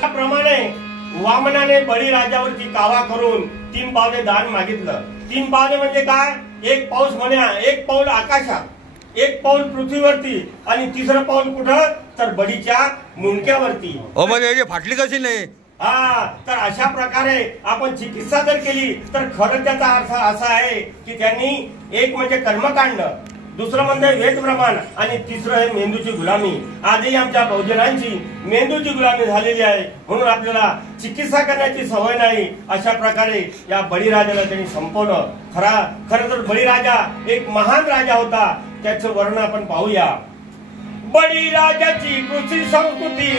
त्याप्रमाणे वामनाने बळीराजावरती कावा करून 3 पावले दान मागितलं. 3 पावले म्हणजे काय? 1 पाऊस म्हणा, 1 पाऊल आकाशात, 1 पाऊल पृथ्वीवरती आणि 3रं पाऊल कुठं? तर बळीच्या मुंडक्यावरती. म्हणजे फाटली कशी नाही. हा, तर अशा प्रकारे आपण चिकित्सा जर केली तर खरं त्याचा अर्थ असा आहे की त्यांनी एक म्हणजे कर्मकांड, दुसरं म्हणजे वेदप्रमाण आणि तिसरं आहे मेंदूची गुलामी. आजही आमच्या बहुजनांची मेंदूची गुलामी झालेली आहे, म्हणून आपल्याला चिकित्सा करण्याची सवय नाही. अशा प्रकारे या बळीराजाला त्यांनी संपवलं. खरं तर बळीराजा एक महान राजा होता. त्याचं वर्णन आपण पाहूया. बळीराजाची कृषी संस्कृती